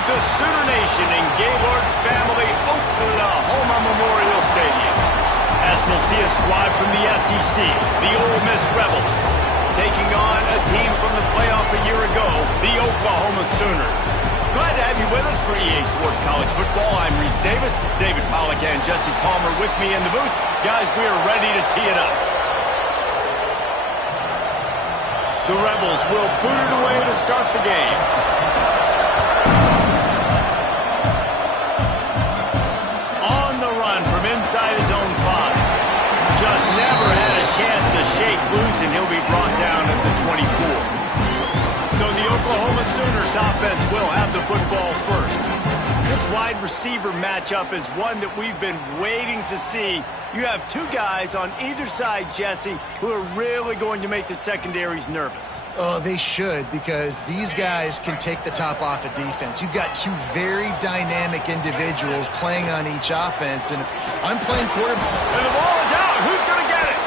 welcome to Sooner Nation in Gaylord Family Oklahoma Memorial Stadium. As we'll see a squad from the SEC, the Ole Miss Rebels, taking on a team from the playoff a year ago, the Oklahoma Sooners. Glad to have you with us for EA Sports College Football. I'm Reese Davis, David Pollack and Jesse Palmer with me in the booth. Guys, we are ready to tee it up. The Rebels will boot it away to start the game. On the run from inside his own 5. Just never had a chance to shake loose, and he'll be brought down at the 24. So the Oklahoma Sooners offense will have the football first. This wide receiver matchup is one that we've been waiting to see. You have two guys on either side, Jesse, who are really going to make the secondaries nervous. Oh, they should, because these guys can take the top off of defense. You've got two very dynamic individuals playing on each offense, and if I'm playing quarterback... And the ball is out. Who's going to get it?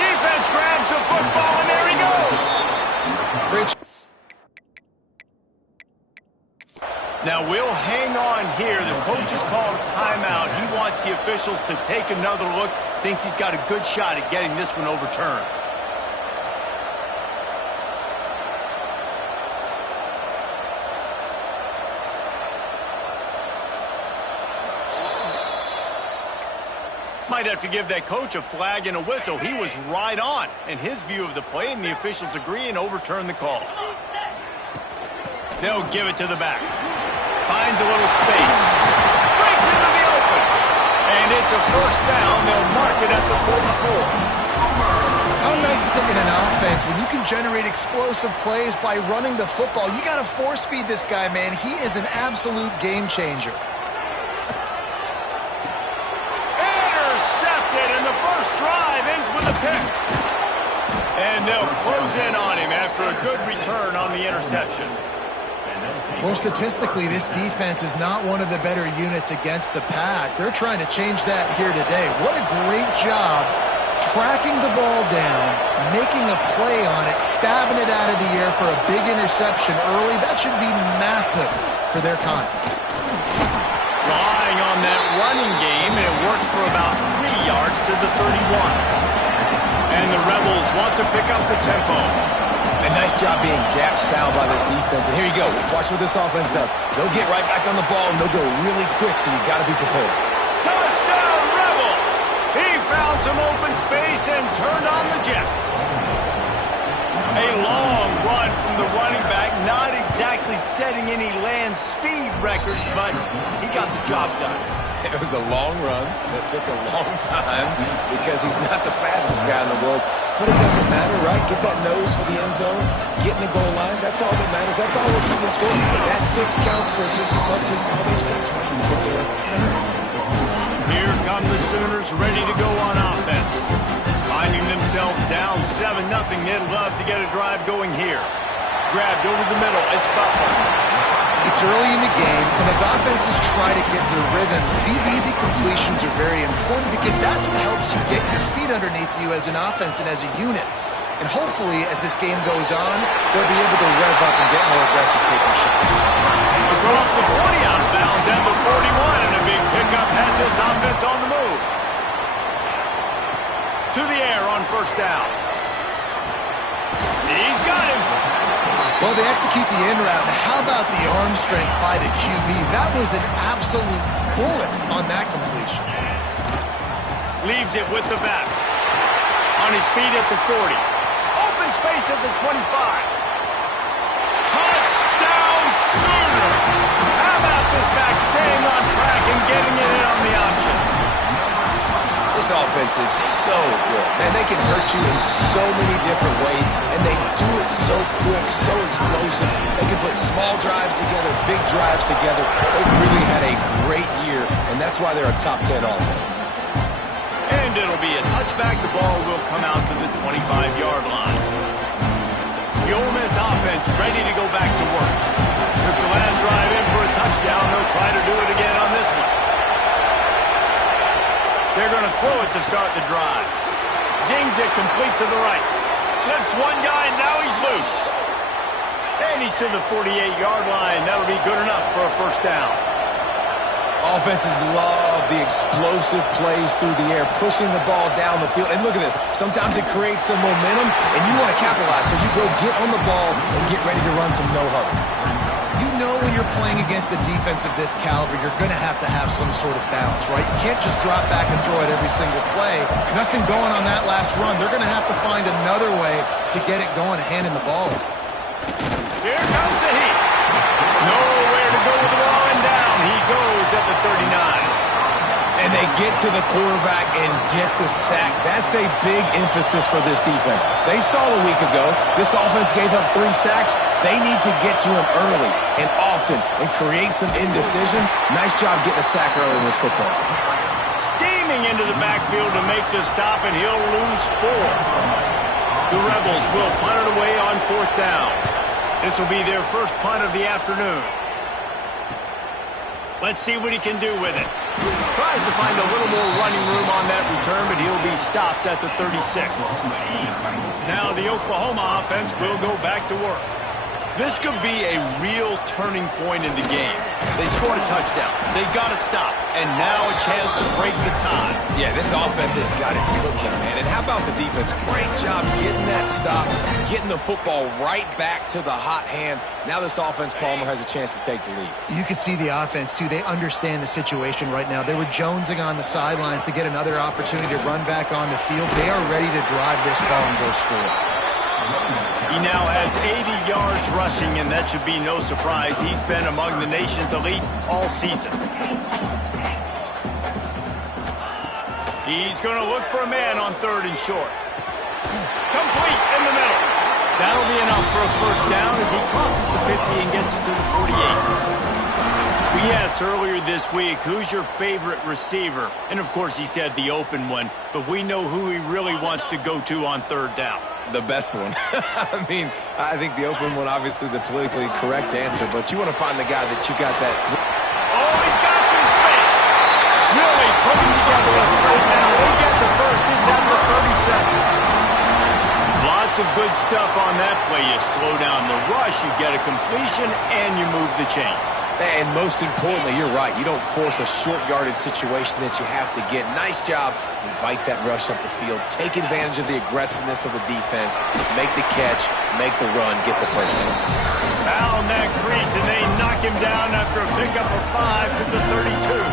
Defense grabs the football, and there he goes. Great. Now, we'll hang on here. The coach has called a timeout. He wants the officials to take another look. Thinks he's got a good shot at getting this one overturned. Might have to give that coach a flag and a whistle. He was right on in his view of the play, and the officials agree and overturn the call. They'll give it to the back. Finds a little space. Breaks into the open. And it's a first down. They'll mark it at the 44. How nice is it in an offense when you can generate explosive plays by running the football? You got to force feed this guy, man. He is an absolute game changer. Intercepted, and the first drive ends with a pick. And they'll close in on him after a good return on the interception. Well, statistically, this defense is not one of the better units against the pass. They're trying to change that here today. What a great job tracking the ball down, making a play on it, stabbing it out of the air for a big interception early. That should be massive for their confidence. Relying on that running game, and it works for about 3 yards to the 31. And the Rebels want to pick up the tempo. A nice job being gap sound by this defense. And here you go. Watch what this offense does. They'll get right back on the ball, and they'll go really quick, so you got to be prepared. Touchdown, Rebels! He found some open space and turned on the Jets. A long run from the running back, not exactly setting any land speed records, but he got the job done. It was a long run that took a long time because he's not the fastest guy in the world. But it doesn't matter, right? Get that nose for the end zone, get in the goal line. That's all that matters. That's all we're keeping score. That 6 counts for just as much as all those fast guys that get there. Here come the Sooners ready to go on offense. Finding themselves down 7-0. They'd love to get a drive going here. Grabbed over the middle. It's Butler. It's early in the game, and as offenses try to get their rhythm, these easy completions are very important because that's what helps you get your feet underneath you as an offense and as a unit. And hopefully, as this game goes on, they'll be able to rev up and get more aggressive taking shots. Across the 40 out of bounds at the 41, and a big pickup has this offense on the move. To the air on first down. He's got him. Well, they execute the in route. How about the arm strength by the QB? That was an absolute bullet on that completion. Leaves it with the back. On his feet at the 40. Open space at the 25. Touchdown Sooners! How about this back staying on track and getting it in on the option? This offense is so good. Man, they can hurt you in so many different ways, and they do it so quick, so explosive. They can put small drives together, big drives together. They've really had a great year, and that's why they're a top 10 offense. And it'll be a touchback. The ball will come out to the 25-yard line. The Ole Miss offense ready to go back to work. Took the last drive in for a touchdown. They'll try to do it again on this one. They're going to throw it to start the drive. Zings it complete to the right. Slips one guy, and now he's loose. And he's to the 48-yard line. That'll be good enough for a first down. Offenses love the explosive plays through the air, pushing the ball down the field. And look at this. Sometimes it creates some momentum, and you want to capitalize. So you go get on the ball and get ready to run some no-huddle. You know when you're playing against a defense of this caliber, you're going to have some sort of balance, right? You can't just drop back and throw it every single play. Nothing going on that last run. They're going to have to find another way to get it going, handing the ball off. Here comes the heat. Nowhere to go with the ball, and down he goes at the 39. And they get to the quarterback and get the sack. That's a big emphasis for this defense. They saw a week ago, this offense gave up 3 sacks. They need to get to him early and often and create some indecision. Nice job getting a sack early in this football game. Steaming into the backfield to make the stop, and he'll lose 4. The Rebels will punt it away on 4th down. This will be their first punt of the afternoon. Let's see what he can do with it. Tries to find a little more running room on that return, but he'll be stopped at the 36. Now the Oklahoma offense will go back to work. This could be a real turning point in the game. They scored a touchdown. They got to stop. And now a chance to break the tie. Yeah, this offense has got it cooking, man. And how about the defense? Great job getting that stop, getting the football right back to the hot hand. Now this offense, Palmer, has a chance to take the lead. You can see the offense, too. They understand the situation right now. They were jonesing on the sidelines to get another opportunity to run back on the field. They are ready to drive this ball and go score. He now has 80 yards rushing, and that should be no surprise. He's been among the nation's elite all season. He's going to look for a man on 3rd and short. Complete in the middle. That'll be enough for a first down as he crosses the 50 and gets it to the 48. We asked earlier this week, who's your favorite receiver? And, of course, he said the open one, but we know who he really wants to go to on 3rd down. The best one. I mean, I think the open one, obviously the politically correct answer, but you want to find the guy that you got that. Oh, he's got some space. Really putting together a great now. They get the first. It's at the 37. Lots of good stuff on that play. You slow down the rush, you get a completion, and you move the chains. And most importantly, you're right. You don't force a short yardage situation that you have to get. Nice job. Invite that rush up the field. Take advantage of the aggressiveness of the defense. Make the catch. Make the run. Get the first down. Found that crease, and they knock him down after a pickup of 5 to the 32.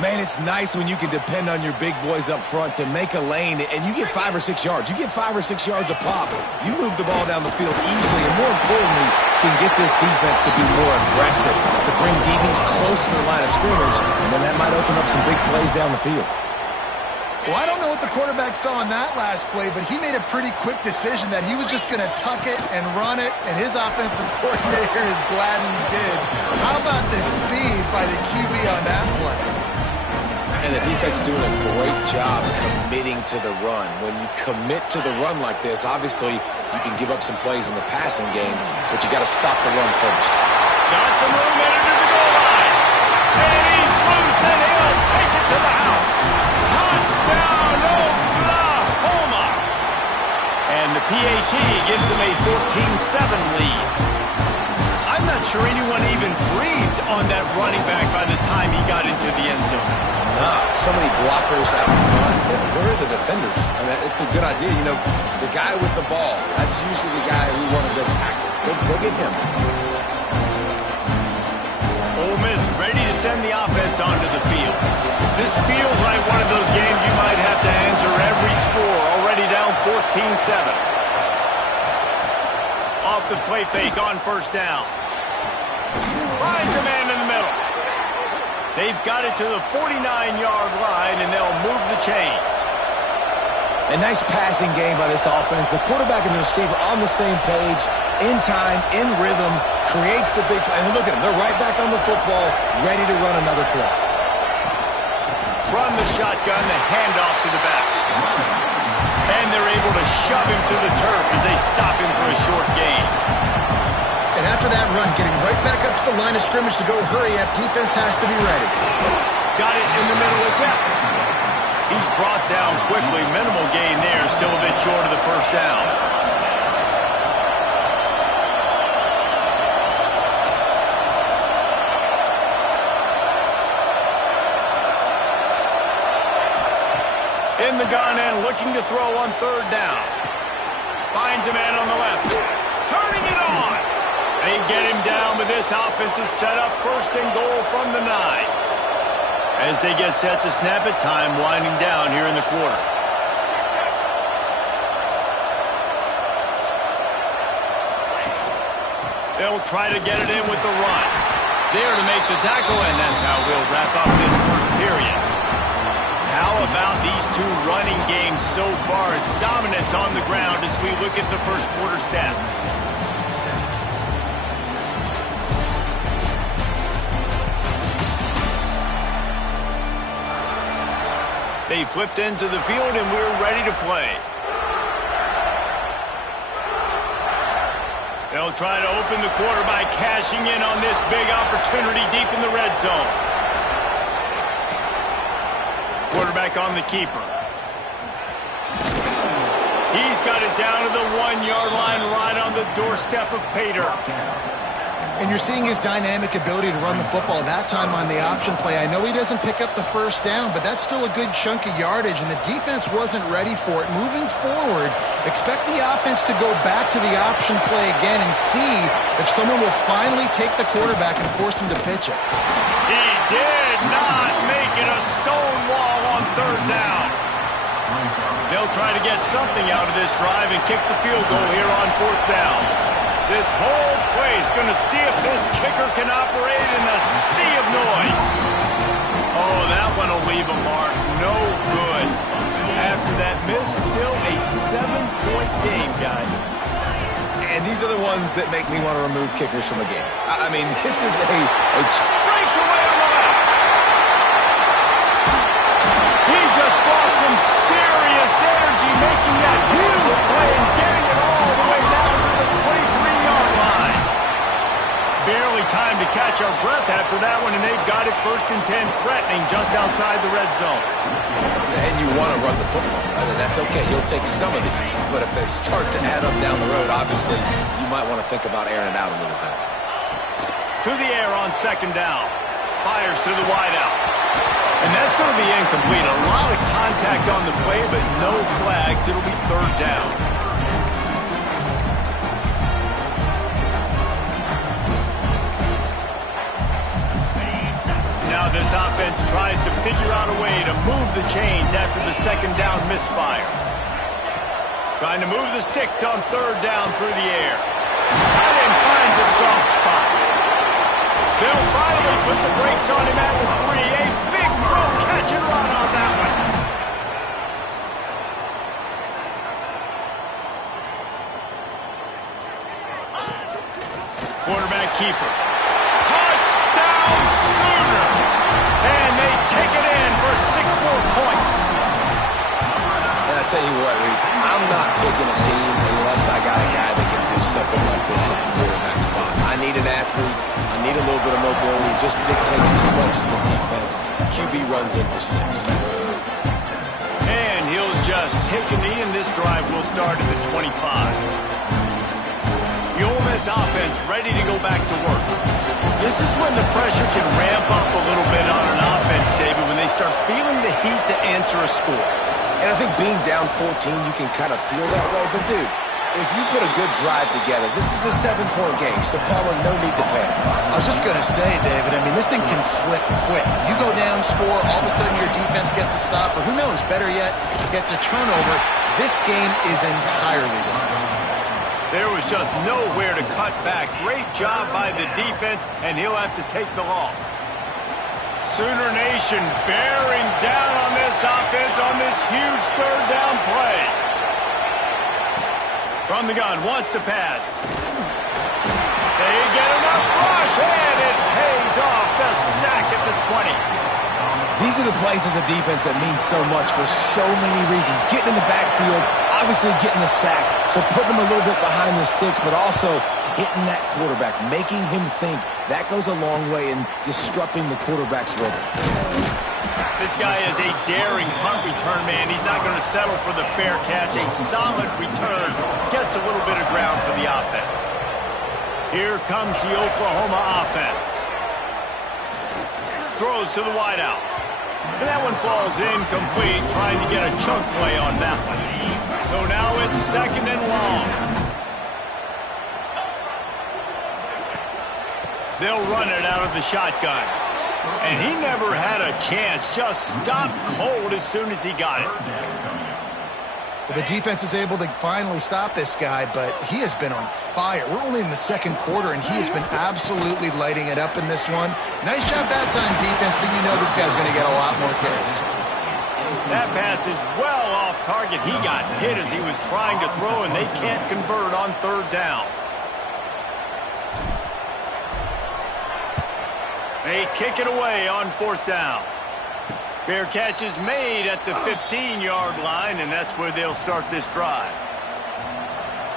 Man, it's nice when you can depend on your big boys up front to make a lane, and you get 5 or 6 yards. You get 5 or 6 yards a pop. You move the ball down the field easily, and more importantly, can get this defense to be more aggressive, to bring DBs close to the line of scrimmage, and then that might open up some big plays down the field. Well, I don't know what the quarterback saw in that last play, but he made a pretty quick decision that he was just going to tuck it and run it, and his offensive coordinator is glad he did. How about the speed by the QB on that play? And the defense doing a great job committing to the run. When you commit to the run like this, obviously you can give up some plays in the passing game, but you got to stop the run first. Got some room into the goal line. And he's loose, and he'll take it to the house. Touchdown, Oklahoma. And the PAT gives them a 14-7 lead. I'm not sure anyone even breathed on that running back by the time he got into the end zone. So many blockers out in front. Where are the defenders? I mean, it's a good idea. You know, the guy with the ball, that's usually the guy we want to go tackle. Go get him. Ole Miss ready to send the offense onto the field. This feels like one of those games you might have to answer every score. Already down 14-7. Off the play fake on first down. Finds a man in the middle. They've got it to the 49-yard line, and they'll move the chains. A nice passing game by this offense. The quarterback and the receiver on the same page, in time, in rhythm, creates the big play. And look at them. They're right back on the football, ready to run another play. From the shotgun, the handoff to the back. And they're able to shove him to the turf as they stop him for a short gain. And after that run, getting right back up to the line of scrimmage to go hurry up, defense has to be ready. Got it in the middle of Epps. He's brought down quickly. Minimal gain there, still a bit short of the first down. in the gun and looking to throw on third down. Finds a man on the left. Turning it on. They get him down, but this offense is set up first and goal from the 9. As they get set to snap it, time winding down here in the quarter. They'll try to get it in with the run. There to make the tackle, and that's how we'll wrap up this first period. How about these two running games so far? Dominance on the ground as we look at the first quarter stats. They flipped into the field, and we're ready to play. They'll try to open the quarter by cashing in on this big opportunity deep in the red zone. Quarterback on the keeper. He's got it down to the 1-yard line right on the doorstep of Pater. And you're seeing his dynamic ability to run the football. That time on the option play, I know he doesn't pick up the first down, but that's still a good chunk of yardage, and the defense wasn't ready for it. Moving forward, expect the offense to go back to the option play again and see if someone will finally take the quarterback and force him to pitch it. He did not make it a stone wall on third down. They'll try to get something out of this drive and kick the field goal here on fourth down. This whole play is going to see if this kicker can operate in the sea of noise. Oh, that one will leave a mark. No good. After that miss, still a 7-point game, guys. And these are the ones that make me want to remove kickers from a game. I mean, this is a breaks away on the left. He just brought some serious energy, making that huge play and getting it all the way down to the 23-yard line. Barely time to catch our breath after that one, and they've got it first and 10, threatening just outside the red zone. And you want to run the football, right? And that's okay. You'll take some of these. But if they start to add up down the road, obviously, you might want to think about airing it out a little bit. To the air on second down. Fires to the wideout. And that's going to be incomplete. A lot of contact on the play, but no flags. It'll be third down. Now this offense tries to figure out a way to move the chains after the second down misfire. Trying to move the sticks on third down through the air. Tight end finds a soft spot. They'll finally put the brakes on him at the 3. A big throw, catch and run on that one. Quarterback keeper. Touchdown Sooner! And they take it in for 6 more points. And I tell you what, Reese, I'm not picking a team unless I got a guy that can do something like this at the quarterback spot. I need an athlete. I need a little bit of mobility. It just dictates too much in the defense. QB runs in for 6. And he'll just take a knee, and this drive will start at the 25. The Ole Miss offense ready to go back to work. This is when the pressure can ramp up a little bit on an offense, David, when they start feeling the heat to answer a score. And I think being down 14, you can kind of feel that way. But, dude, if you put a good drive together, this is a 7-point game, so Palmer, no need to panic. I was just going to say, David, I mean, this thing can flip quick. You go down, score, all of a sudden your defense gets a stop, or who knows, better yet, gets a turnover. This game is entirely different. There was just nowhere to cut back. Great job by the defense, and he'll have to take the loss. Sooner Nation bearing down on this offense on this huge third down play. From the gun, wants to pass. They get enough rush, and it pays off. The sack at the 20. These are the plays as a defense that mean so much for so many reasons. Getting in the backfield, obviously getting the sack, so putting him a little bit behind the sticks, but also hitting that quarterback, making him think. That goes a long way in disrupting the quarterback's rhythm. This guy is a daring punt return man. He's not going to settle for the fair catch. A solid return gets a little bit of ground for the offense. Here comes the Oklahoma offense. Throws to the wideout. And that one falls incomplete, trying to get a chunk play on that one. So now it's 2nd and long. They'll run it out of the shotgun. And he never had a chance, just stopped cold as soon as he got it. Well, the defense is able to finally stop this guy, but he has been on fire. We're only in the 2nd quarter, and he has been absolutely lighting it up in this one. Nice job that time, defense, but you know this guy's going to get a lot more carries. That pass is well off target. He got hit as he was trying to throw, and they can't convert on 3rd down. They kick it away on 4th down. Fair catch is made at the 15-yard line, and that's where they'll start this drive.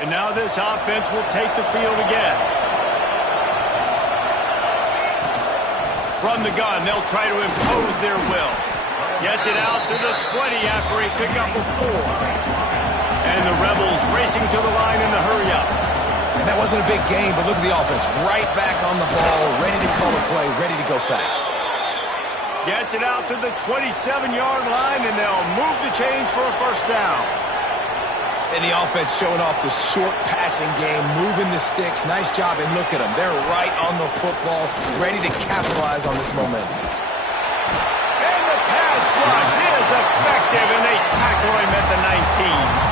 And now this offense will take the field again. From the gun, they'll try to impose their will. Gets it out to the 20 after a pickup of 4. And the Rebels racing to the line in the hurry-up. And that wasn't a big gain, but look at the offense. Right back on the ball, ready to call a play, ready to go fast. Gets it out to the 27-yard line, and they'll move the chains for a 1st down. And the offense showing off the short passing game, moving the sticks. Nice job, and look at them. They're right on the football, ready to capitalize on this momentum. And the pass rush is effective, and they tackle him at the 19.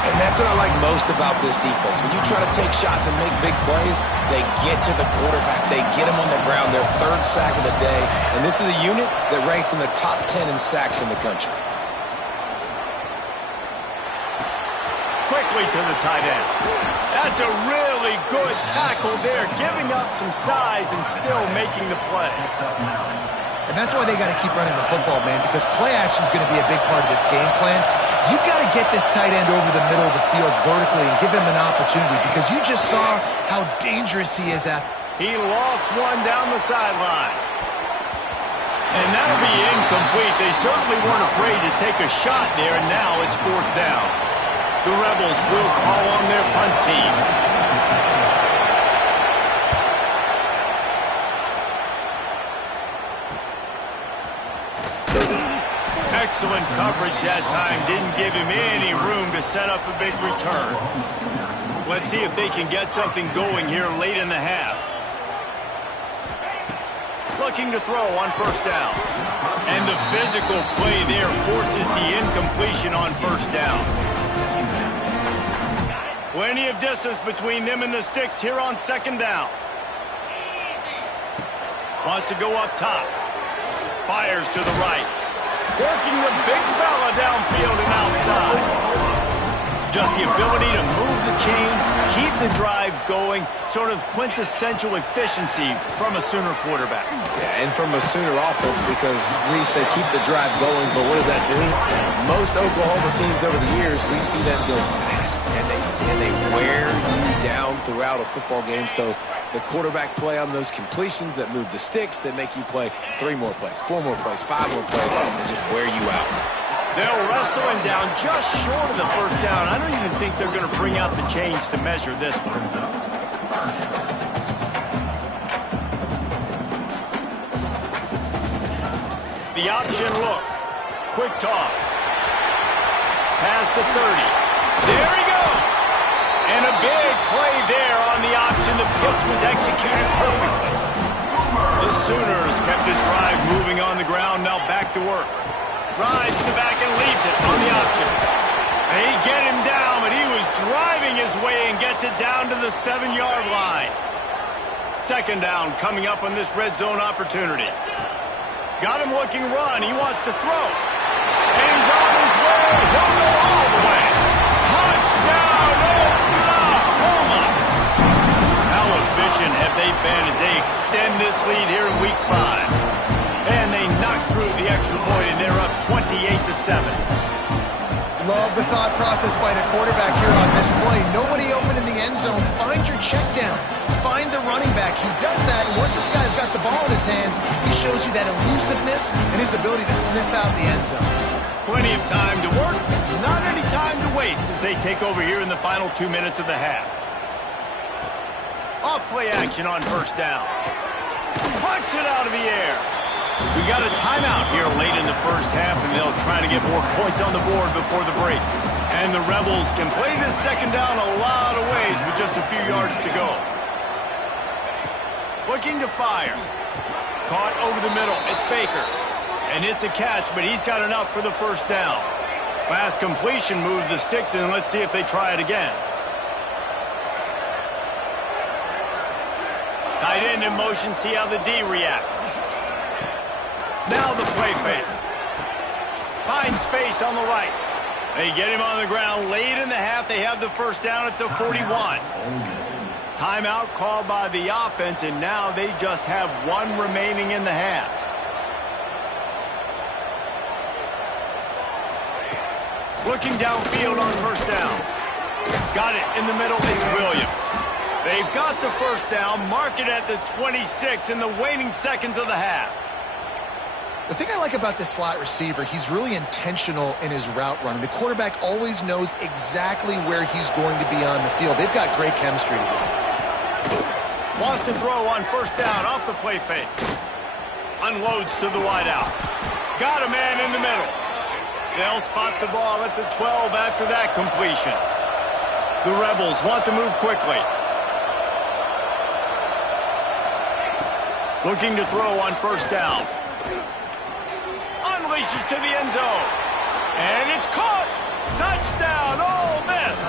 And that's what I like most about this defense. When you try to take shots and make big plays, they get to the quarterback. They get him on the ground. Their 3rd sack of the day. And this is a unit that ranks in the top 10 in sacks in the country. Quickly to the tight end. That's a really good tackle there, giving up some size and still making the play. And that's why they got to keep running the football, man, because play action is going to be a big part of this game plan. You've got to get this tight end over the middle of the field vertically and give him an opportunity, because you just saw how dangerous he is at. He lost one down the sideline. And that'll be incomplete. They certainly weren't afraid to take a shot there, and now it's 4th down. The Rebels will call on their punt team. Excellent coverage that time. Didn't give him any room to set up a big return. Let's see if they can get something going here late in the half. Looking to throw on 1st down. And the physical play there forces the incompletion on 1st down. Plenty of distance between them and the sticks here on 2nd down. Wants to go up top. Fires to the right. Working the big fella downfield and outside. Just the ability to move the chains, keep the drive going, sort of quintessential efficiency from a Sooner quarterback. Yeah, and from a Sooner offense, because, Reese, they keep the drive going, but what does that do? Most Oklahoma teams over the years, we see them go fast, and they wear you down throughout a football game, so the quarterback play on those completions that move the sticks, that make you play 3 more plays, 4 more plays, 5 more plays, and just wear you out. They'll wrestle him down just short of the 1st down. I don't even think they're going to bring out the chains to measure this one. The option look. Quick toss. Past the 30. There he goes. And a big play there on the option. The pitch was executed perfectly. The Sooners kept this drive moving on the ground. Now back to work. Drives to the back and leaves it on the option. They get him down, but he was driving his way and gets it down to the 7-yard line. 2nd down coming up on this red zone opportunity. Got him looking run. He wants to throw. And he's on his way. He'll go all the way. Touchdown, Oklahoma! How efficient have they been as they extend this lead here in Week 5? And they knock through the extra point, and they're up 28-7. Love the thought process by the quarterback here on this play. Nobody open in the end zone. Find your check down. Find the running back. He does that, and once this guy's got the ball in his hands, he shows you that elusiveness and his ability to sniff out the end zone. Plenty of time to work, not any time to waste as they take over here in the final 2 minutes of the half. Off play action on 1st down. Punts it out of the air. We got a timeout here late in the first half, and they'll try to get more points on the board before the break. And the Rebels can play this second down a lot of ways with just a few yards to go. Looking to fire. Caught over the middle. It's Baker. And it's a catch, but he's got enough for the first down. Last completion moved the sticks, and let's see if they try it again. Tight end in motion, see how the D reacts. Now the play fake. Find space on the right. They get him on the ground late in the half. They have the first down at the 41. Timeout called by the offense, and now they just have one remaining in the half. Looking downfield on first down. Got it in the middle. It's Williams. They've got the first down. Mark it at the 26 in the waning seconds of the half. The thing I like about this slot receiver, he's really intentional in his route running. The quarterback always knows exactly where he's going to be on the field. They've got great chemistry together. Wants to throw on first down off the play fake. Unloads to the wideout. Got a man in the middle. They'll spot the ball at the 12 after that completion. The Rebels want to move quickly. Looking to throw on first down. Unleashes to the end zone. And it's caught. Touchdown, Ole Miss.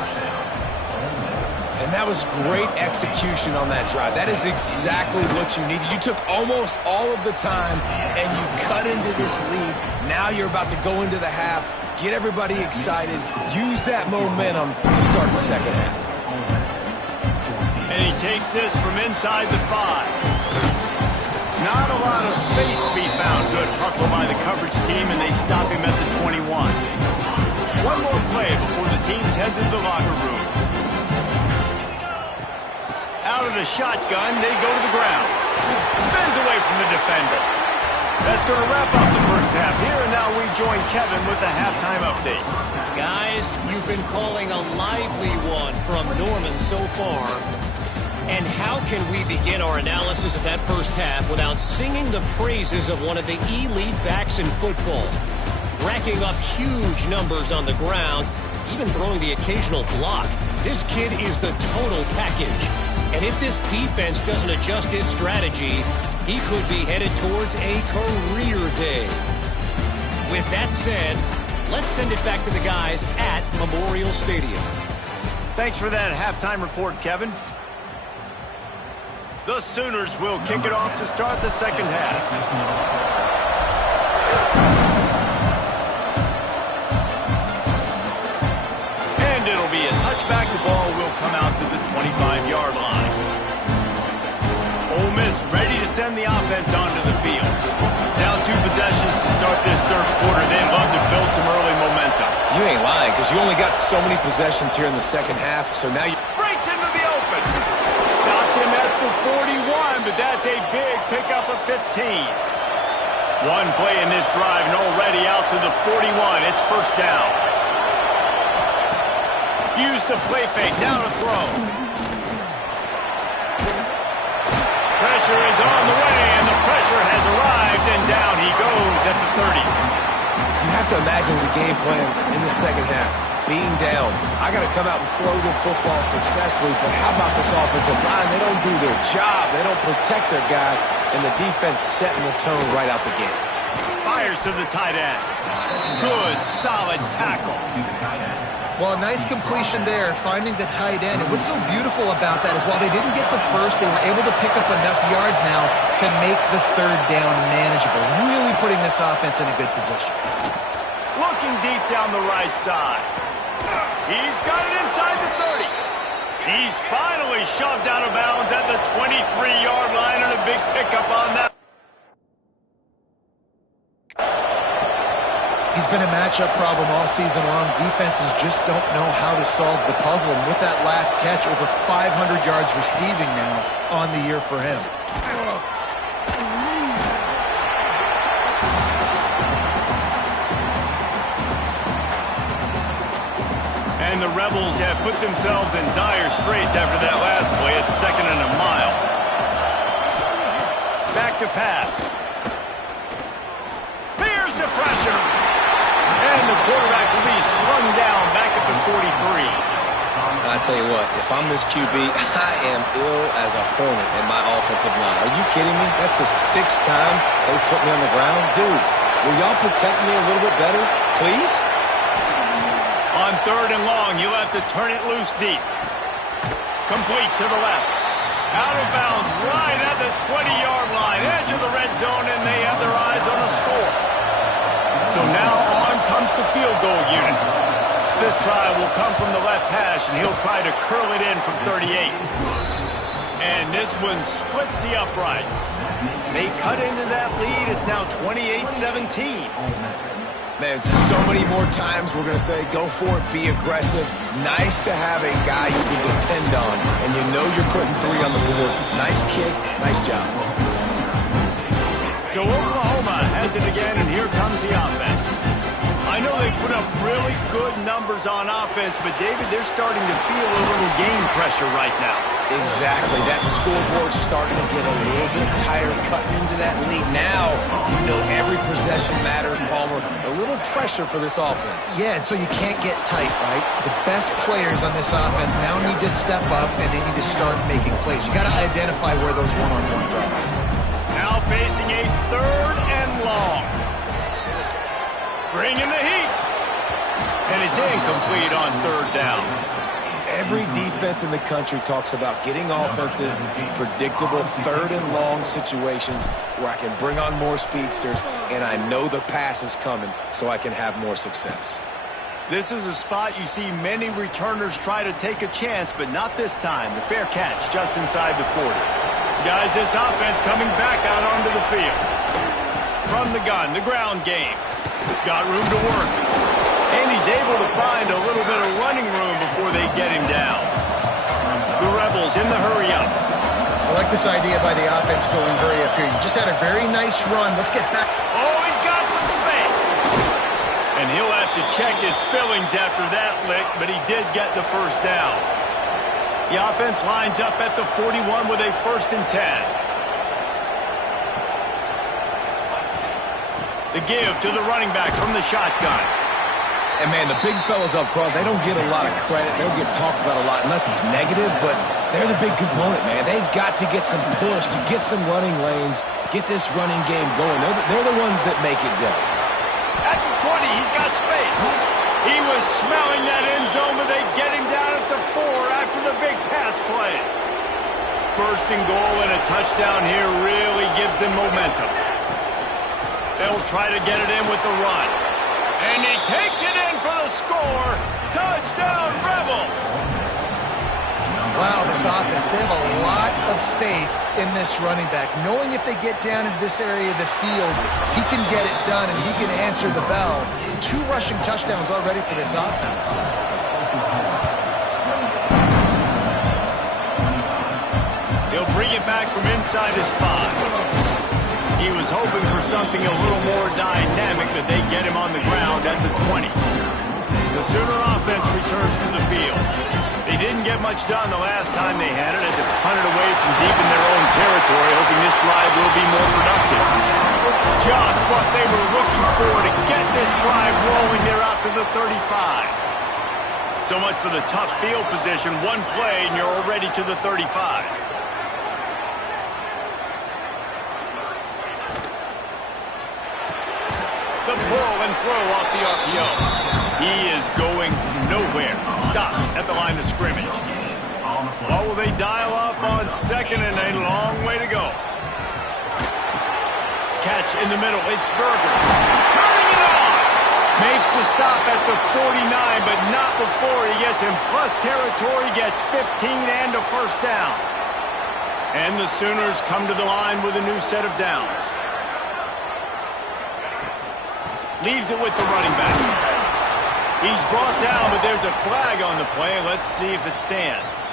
And that was great execution on that drive. That is exactly what you needed. You took almost all of the time, and you cut into this lead. Now you're about to go into the half, get everybody excited, use that momentum to start the second half. And he takes this from inside the 5. Not a lot of space to be found. Good hustle by the coverage team, and they stop him at the 21. One more play before the teams head to the locker room. Out of the shotgun, they go to the ground. Spins away from the defender. That's going to wrap up the first half here, and now we join Kevin with the halftime update. Guys, you've been calling a lively one from Norman so far. And how can we begin our analysis of that first half without singing the praises of one of the elite backs in football? Racking up huge numbers on the ground, even throwing the occasional block. This kid is the total package. And if this defense doesn't adjust its strategy, he could be headed towards a career day. With that said, let's send it back to the guys at Memorial Stadium. Thanks for that halftime report, Kevin. The Sooners will kick it off to start the second half. And it'll be a touchback. The ball will come out to the 25-yard line. Ole Miss ready to send the offense onto the field. Down 2 possessions to start this third quarter. They'd love to build some early momentum. You ain't lying, because you only got so many possessions here in the second half, so now you... Breaks into the open. Stopped him at the 41, but that's a big pickup of 15. One play in this drive, and already out to the 41. It's first down. Use the play fake, now to throw. Pressure is on the way, and the pressure has arrived, and down he goes at the 30. You have to imagine the game plan in the second half. Being down, I got to come out and throw the football successfully, but how about this offensive line? They don't do their job. They don't protect their guy, and the defense setting the tone right out the gate. Fires to the tight end. Good, solid tackle. Well, a nice completion there, finding the tight end. And what's so beautiful about that is while they didn't get the first, they were able to pick up enough yards now to make the third down manageable. Really putting this offense in a good position. Looking deep down the right side. He's got it inside the 30. He's finally shoved out of bounds at the 23-yard line, and a big pickup on that. He's been a matchup problem all season long. Defenses just don't know how to solve the puzzle. And with that last catch, over 500 yards receiving now on the year for him. And the Rebels have put themselves in dire straits after that last play. It's 2nd and a mile. Back to pass. quarterback will be slung down back at the 43. I tell you what, if I'm this QB, I am ill as a hornet in my offensive line. Are you kidding me? That's the 6th time they put me on the ground. Dudes, will y'all protect me a little bit better, please? On 3rd and long, you'll have to turn it loose deep. Complete to the left. Out of bounds, right at the 20-yard line, edge of the red zone, and they have their eyes on the score. So now on comes the field goal unit. This try will come from the left hash, and he'll try to curl it in from 38. And this one splits the uprights. They cut into that lead. It's now 28-17. Man, so many more times we're going to say, go for it, be aggressive. Nice to have a guy you can depend on, and you know you're putting 3 on the board. Nice kick, nice job. So Oklahoma has it again, and here comes the offense. I know they put up really good numbers on offense, but, David, they're starting to feel a little game pressure right now. Exactly. That scoreboard's starting to get a little bit tired cutting into that lead. Now, you know every possession matters, Palmer. A little pressure for this offense. Yeah, and so you can't get tight, right? The best players on this offense now need to step up, and they need to start making plays. You got to identify where those one-on-ones are. Now facing a 3rd and long. Bringing the heat. And it's incomplete on 3rd down. Every defense in the country talks about getting offenses in predictable 3rd and long situations where I can bring on more speedsters and I know the pass is coming so I can have more success. This is a spot you see many returners try to take a chance, but not this time. The fair catch just inside the 40. Guys, this offense coming back out onto the field. From the gun, the ground game. Got room to work. And he's able to find a little bit of running room before they get him down. The Rebels in the hurry-up. I like this idea by the offense going hurry up here. You just had a very nice run. Let's get back. Oh, he's got some space. And he'll have to check his fillings after that lick, but he did get the first down. The offense lines up at the 41 with a 1st and 10. The give to the running back from the shotgun. And, man, the big fellas up front, they don't get a lot of credit. They don't get talked about a lot unless it's negative, but they're the big component, man. They've got to get some push, to get some running lanes, get this running game going. They're the ones that make it go. At the 20, he's got space. He was smelling that end zone, but they get him down at the 4 after the big pass play. 1st and goal and a touchdown here really gives them momentum. They'll try to get it in with the run. And he takes it in for the score. Touchdown, Rebels! Wow, this offense, they have a lot of faith in this running back. Knowing if they get down into this area of the field, he can get it done and he can answer the bell. 2 rushing touchdowns already for this offense. He'll bring it back from inside his spot. He was hoping for something a little more dynamic, but they get him on the ground at the 20. The Sooner offense returns to the field. They didn't get much done the last time they had it, as they punted away from deep in their own territory, hoping this drive will be more productive. Just what they were looking for to get this drive rolling. They're out to the 35. So much for the tough field position. One play, and you're already to the 35. The pull and throw off the RPO. He is going nowhere. Stop at the line of scrimmage. What will they dial up on 2nd and a long way to go? Catch in the middle. It's Berger. Turning it on. Makes the stop at the 49, but not before he gets in plus territory, gets 15 and a 1st down. And the Sooners come to the line with a new set of downs. Leaves it with the running back. He's brought down, but there's a flag on the play. Let's see if it stands.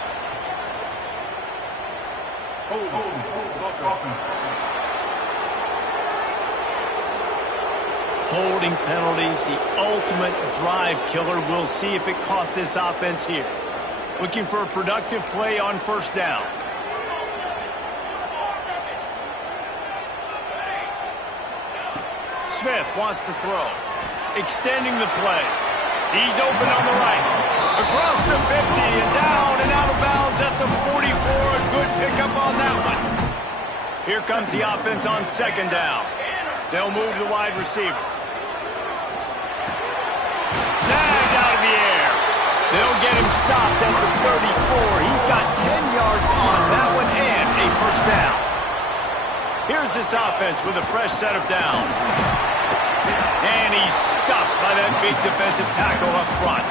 Holding penalties, the ultimate drive killer. We'll see if it costs this offense here. Looking for a productive play on 1st down. Smith wants to throw. extending the play. He's open on the right. Across the 50 and down and out of bounds at the 44. A good pickup on that one. Here comes the offense on second down. They'll move the wide receiver. Snagged out of the air. They'll get him stopped at the 34. He's got 10 yards on that one and a first down. Here's this offense with a fresh set of downs. And he's stuffed by that big defensive tackle up front.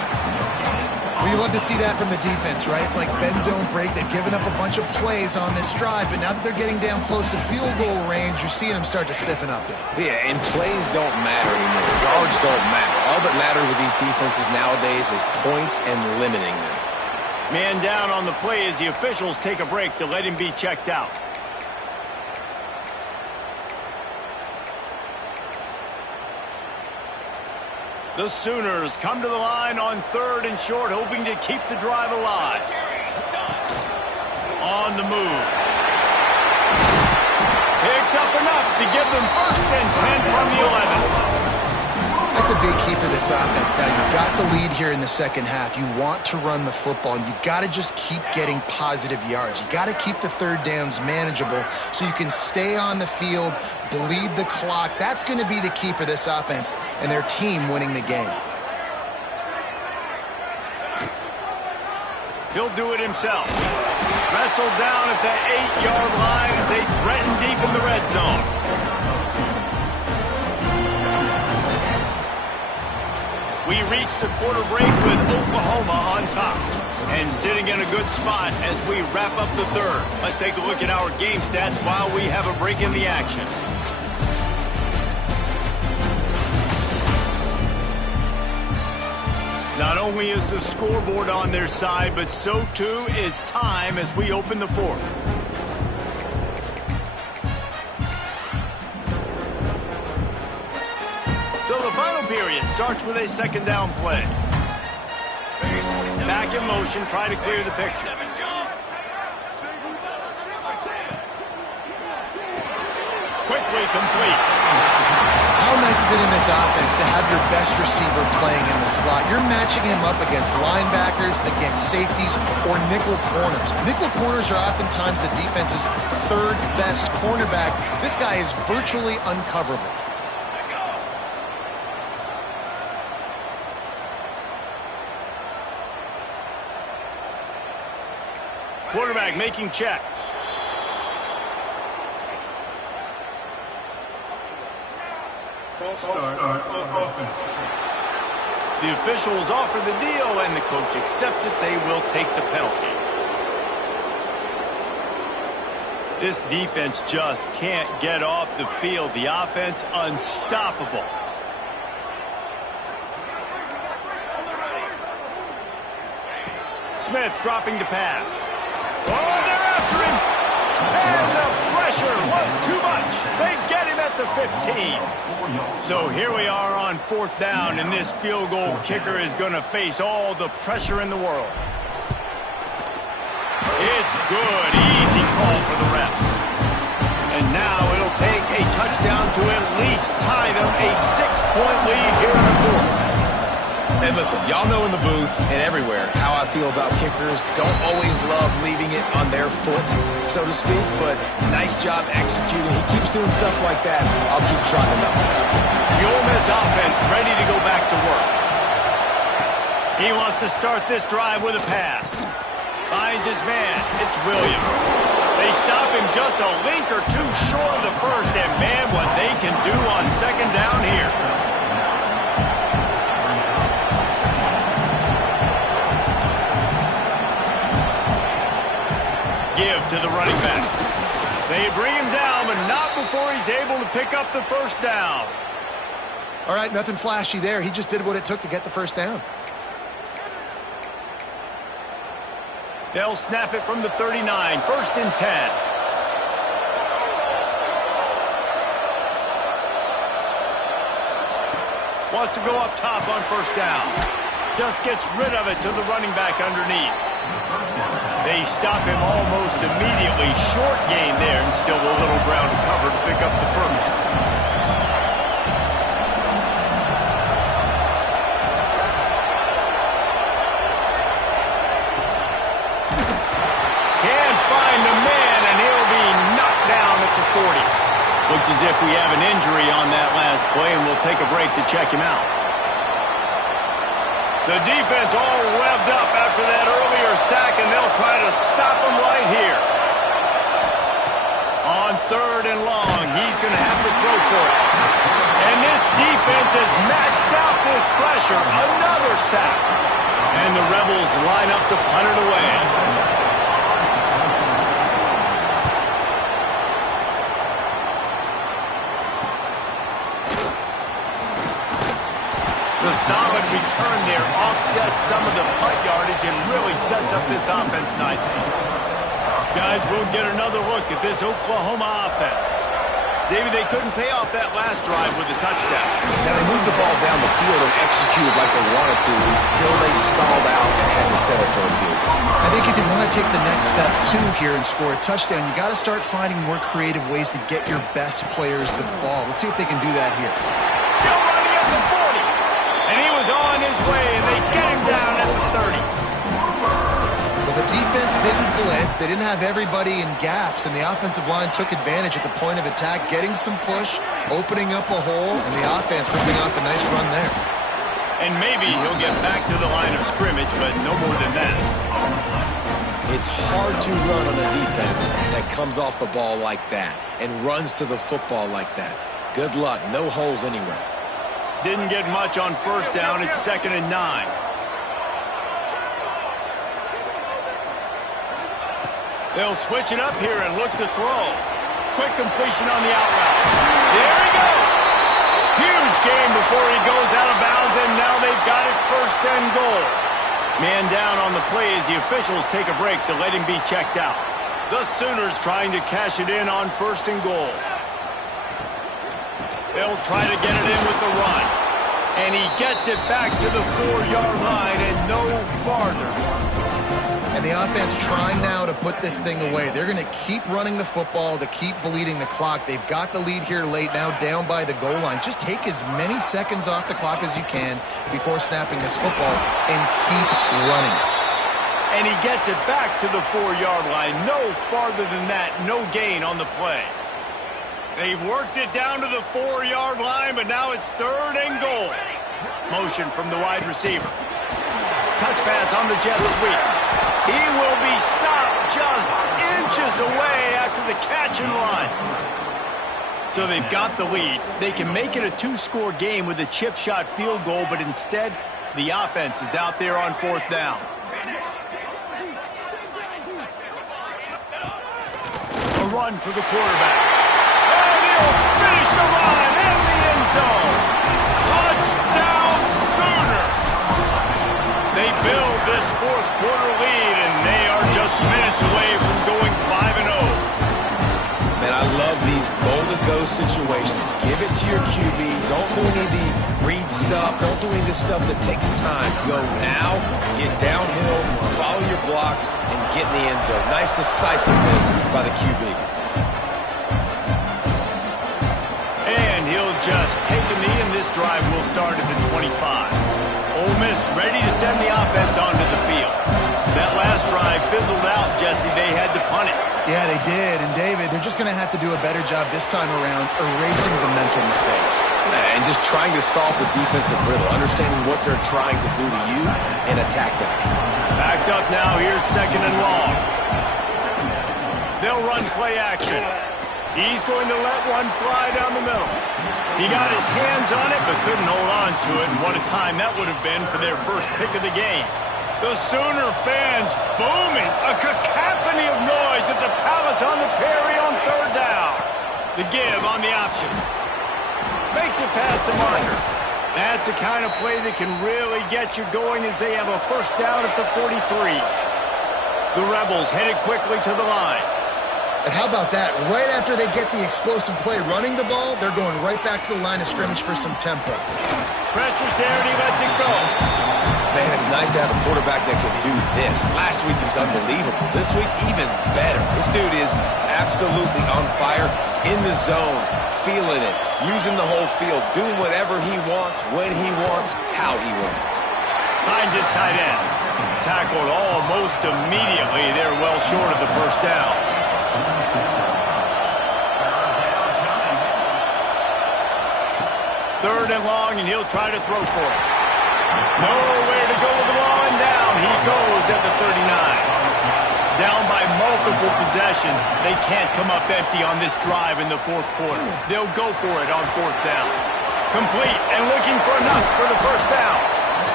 Well, you love to see that from the defense, right? It's like bend, don't break. They've given up a bunch of plays on this drive, but now that they're getting down close to field goal range, you're seeing them start to stiffen up there. Yeah, and plays don't matter anymore. Yards don't matter. All that matter with these defenses nowadays is points and limiting them. Man down on the play as the officials take a break to let him be checked out. The Sooners come to the line on 3rd and short, hoping to keep the drive alive. On the move. Picks up enough to give them 1st and 10 from the 11. That's a big key for this offense. Now, you've got the lead here in the second half. You want to run the football, and you've got to just keep getting positive yards. You've got to keep the third downs manageable so you can stay on the field, bleed the clock. That's going to be the key for this offense and their team winning the game. He'll do it himself. Wrestled down at the 8-yard line as they threaten deep in the red zone. We reach the quarter break with Oklahoma on top. And sitting in a good spot as we wrap up the 3rd. Let's take a look at our game stats while we have a break in the action. Not only is the scoreboard on their side, but so too is time as we open the 4th. So the final period starts with a second down play. Back in motion, try to clear the picture. Quickly complete. How nice is it in this offense to have your best receiver playing in the slot? You're matching him up against linebackers, against safeties, or nickel corners. Nickel corners are oftentimes the defense's 3rd best cornerback. This guy is virtually uncoverable. Quarterback making checks. The officials offer the deal, and the coach accepts it. They will take the penalty. This defense just can't get off the field. The offense unstoppable. Smith dropping to pass. Oh, they're after him. And the pressure was too much. They get him at the 15. So here we are on 4th down, and this field goal kicker is going to face all the pressure in the world. It's good. Easy call for the refs. And now it'll take a touchdown to at least tie them a 6-point lead here in the 4th. And listen, y'all know in the booth and everywhere how I feel about kickers. Don't always love leaving it on their foot, so to speak, but nice job executing. He keeps doing stuff like that. I'll keep trotting him up. The Ole Miss offense ready to go back to work. He wants to start this drive with a pass. Finds his man. It's Williams. They stop him just a link or two short of the first, and man, what they can do on second down here. Give to the running back. They bring him down, but not before he's able to pick up the first down. All right, nothing flashy there. He just did what it took to get the first down. They'll snap it from the 39, 1st and 10. Wants to go up top on first down. Just gets rid of it to the running back underneath. They stop him almost immediately. Short gain there, and still a little ground to cover to pick up the first. Looks as if we have an injury on that last play, and we'll take a break to check him out. The defense all revved up after that earlier sack, and they'll try to stop him right here. On 3rd and long, he's going to have to throw for it. And this defense has maxed out this pressure. Another sack. And the Rebels line up to punt it away. The solid return there offsets some of the punt yardage and really sets up this offense nicely. Guys, we'll get another look at this Oklahoma offense. David, they couldn't pay off that last drive with a touchdown. Now, they moved the ball down the field and executed like they wanted to until they stalled out and had to settle for a field goal. I think if you want to take the next step, too, here and score a touchdown, you got to start finding more creative ways to get your best players the ball. Let's see if they can do that here. Still running at the 40. And he was on his way, and they get him down at the 30. Well, the defense didn't blitz. They didn't have everybody in gaps, and the offensive line took advantage at the point of attack, getting some push, opening up a hole, and the offense ripping off a nice run there. And maybe he'll get back to the line of scrimmage, but no more than that. It's hard to run on a defense that comes off the ball like that and runs to the football like that. Good luck. No holes anywhere. Didn't get much on 1st down. It's 2nd and 9. They'll switch it up here and look to throw. Quick completion on the out route. There he goes. Huge game before he goes out of bounds, and now they've got it 1st and goal. Man down on the play as the officials take a break to let him be checked out. The Sooners trying to cash it in on 1st and goal. They'll try to get it in with the run. And he gets it back to the 4-yard line and no farther. And the offense trying now to put this thing away. They're going to keep running the football to keep bleeding the clock. They've got the lead here late, now down by the goal line. Just take as many seconds off the clock as you can before snapping this football and keep running. And he gets it back to the 4-yard line. No farther than that, no gain on the play. They've worked it down to the 4-yard line, but now it's 3rd and goal. Motion from the wide receiver. Touch pass on the jet sweep. He will be stopped just inches away after the catch and run. So they've got the lead. They can make it a 2-score game with a chip shot field goal, but instead, the offense is out there on 4th down. A run for the quarterback. And he'll finish the run in the end zone. Touchdown Sooners. They build this 4th quarter lead, and they are just minutes away from going 5-0. Man, I love these goal-to-go situations. Give it to your QB. Don't do any of the read stuff. Don't do any of the stuff that takes time. Go now, get downhill, follow your blocks, and get in the end zone. Nice decisiveness by the QB. And he'll just take a knee, and this drive will start at the 25. Ole Miss ready to send the offense onto the field. That last drive fizzled out, Jesse. They had to punt it. Yeah, they did. And, David, they're just going to have to do a better job this time around erasing the mental mistakes. And just trying to solve the defensive riddle, understanding what they're trying to do to you and attack them. Backed up now. Here's 2nd and long. They'll run play action. He's going to let one fly down the middle. He got his hands on it, but couldn't hold on to it. And what a time that would have been for their first pick of the game. The Sooner fans booming. A cacophony of noise at the Palace on the Prairie on 3rd down. The give on the option. Makes it past the marker. That's the kind of play that can really get you going as they have a 1st down at the 43. The Rebels headed quickly to the line. And how about that? Right after they get the explosive play running the ball, they're going right back to the line of scrimmage for some tempo. Pressure's there, and he lets it go. Man, it's nice to have a quarterback that can do this. Last week he was unbelievable. This week, even better. This dude is absolutely on fire, in the zone, feeling it, using the whole field, doing whatever he wants, when he wants, how he wants. Finds his tight end. Tackled almost immediately. They're well short of the 1st down. 3rd and long, and he'll try to throw for it. Nowhere to go with the ball, and down he goes at the 39. Down by multiple possessions. They can't come up empty on this drive in the 4th quarter. They'll go for it on 4th down. Complete and looking for enough for the 1st down.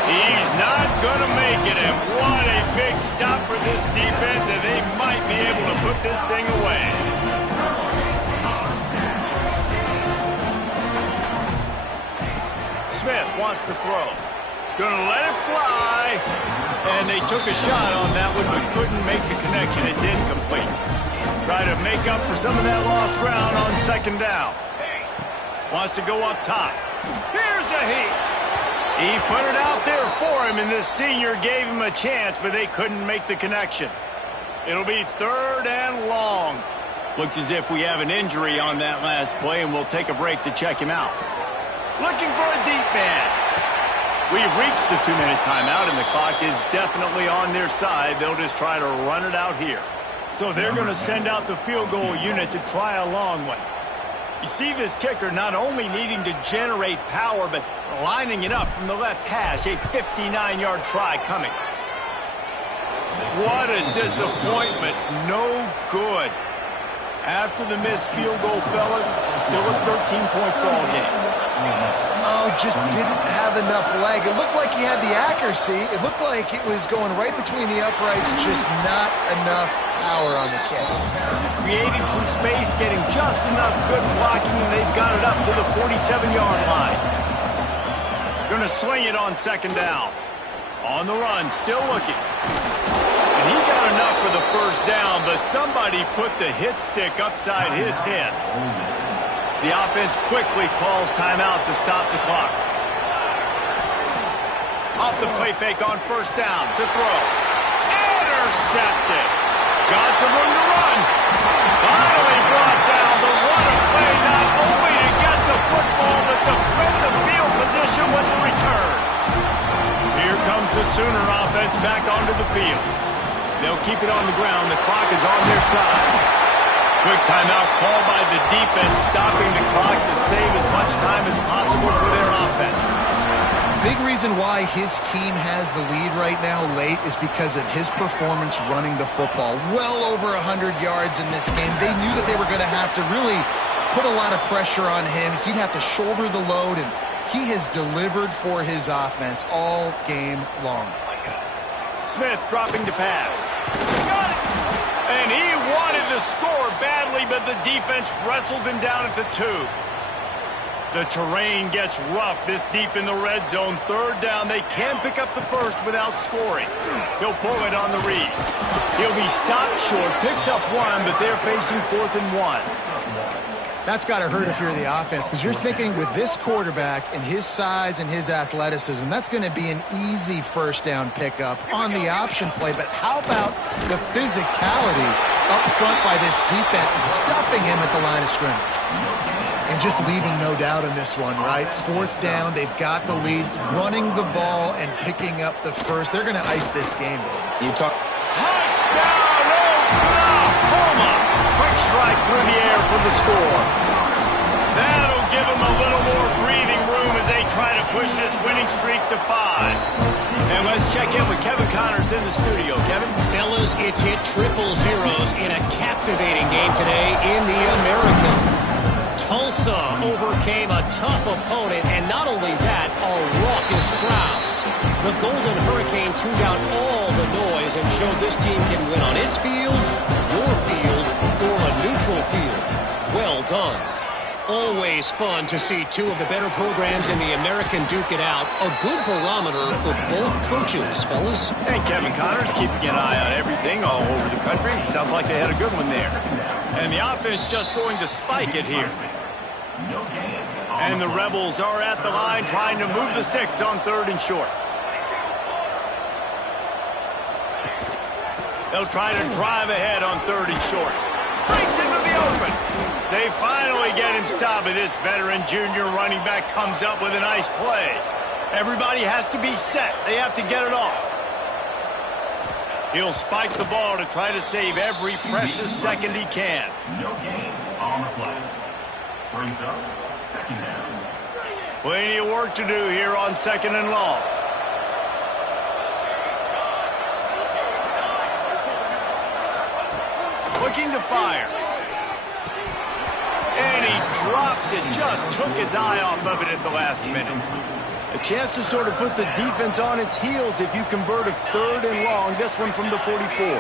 He's not going to make it, and what a big stop for this defense, and they might be able to put this thing away. Smith wants to throw. Gonna let it fly. And they took a shot on that one, but couldn't make the connection. It's incomplete. Try to make up for some of that lost ground on 2nd down. Wants to go up top. Here's a heat. He put it out there for him, and this senior gave him a chance, but they couldn't make the connection. It'll be 3rd and long. Looks as if we have an injury on that last play, and we'll take a break to check him out. Looking for a deep man. We've reached the 2-minute timeout, and the clock is definitely on their side. They'll just try to run it out here. So they're going to send out the field goal unit to try a long one. You see this kicker not only needing to generate power, but lining it up from the left hash. A 59-yard try coming. What a disappointment. No good. After the missed field goal, fellas, still a 13-point ball game. Oh, just didn't have enough leg. It looked like he had the accuracy. It looked like it was going right between the uprights, just not enough power on the kick. Creating some space, getting just enough good blocking, and they've got it up to the 47-yard line. Going to swing it on 2nd down. On the run, still looking. And he got enough for the 1st down, but somebody put the hit stick upside his head. The offense quickly calls timeout to stop the clock. Off the play fake on 1st down to throw. Intercepted. Got some room to run. Finally brought down, but what a play, not only to get the football, but to flip the field position with the return. Here comes the Sooner offense back onto the field. They'll keep it on the ground. The clock is on their side. Quick timeout called by the defense, stopping the clock to save as much time as possible for their offense. Big reason why his team has the lead right now late is because of his performance running the football. Well over 100 yards in this game. They knew that they were going to have to really put a lot of pressure on him. He'd have to shoulder the load, and he has delivered for his offense all game long. Smith dropping to pass. Got it! And he wanted to score badly, but the defense wrestles him down at the 2. The terrain gets rough this deep in the red zone. 3rd down, they can pick up the 1st without scoring. He'll pull it on the read. He'll be stopped short, picks up 1, but they're facing 4th and 1. That's got to hurt if you're the offense, because you're thinking with this quarterback and his size and his athleticism, that's going to be an easy 1st down pickup on the option play. But how about the physicality up front by this defense, stuffing him at the line of scrimmage? And just leaving no doubt in this one, right? 4th down, they've got the lead, running the ball and picking up the 1st. They're going to ice this game, baby. You talk touchdown, Oklahoma! Quick strike through the air for the score. That'll give them a little more breathing room as they try to push this winning streak to 5. And let's check in with Kevin Connors in the studio. Kevin? Fellas, it's hit 000 in a captivating game today in the American. Tulsa overcame a tough opponent, and not only that, a raucous crowd. The Golden Hurricane tuned out all the noise and showed this team can win on its field, your field, or a neutral field. Well done. Always fun to see 2 of the better programs in the American duke it out. A good barometer for both coaches, fellas. And Kevin Connors keeping an eye on everything all over the country. Sounds like they had a good one there. And the offense just going to spike it here. And the Rebels are at the line trying to move the sticks on 3rd and short. They'll try to drive ahead on 3rd and short. Breaks into the open. They finally get him stopped, but this veteran junior running back comes up with a nice play. Everybody has to be set. They have to get it off. He'll spike the ball to try to save every precious second he can. No gain on the play. Brings up 2nd down. Plenty of work to do here on 2nd and long. Looking to fire. And he drops it. Just took his eye off of it at the last minute. A chance to sort of put the defense on its heels if you convert a 3rd and long. This one from the 44.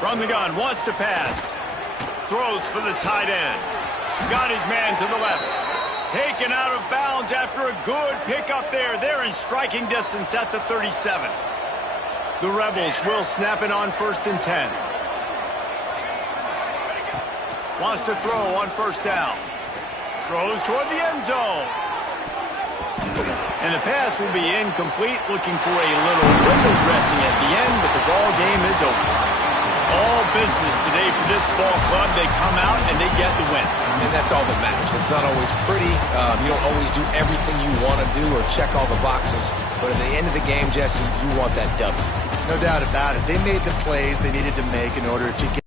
From the gun, wants to pass. Throws for the tight end. Got his man to the left. Taken out of bounds after a good pickup there. They're in striking distance at the 37. The Rebels will snap it on 1st and 10. Wants to throw on 1st down. Throws toward the end zone. And the pass will be incomplete, looking for a little window dressing at the end, but the ball game is over. All business today for this ball club. They come out and they get the win. And that's all that matters. It's not always pretty. You don't always do everything you want to do or check all the boxes. But at the end of the game, Jesse, you want that W. No doubt about it. They made the plays they needed to make in order to get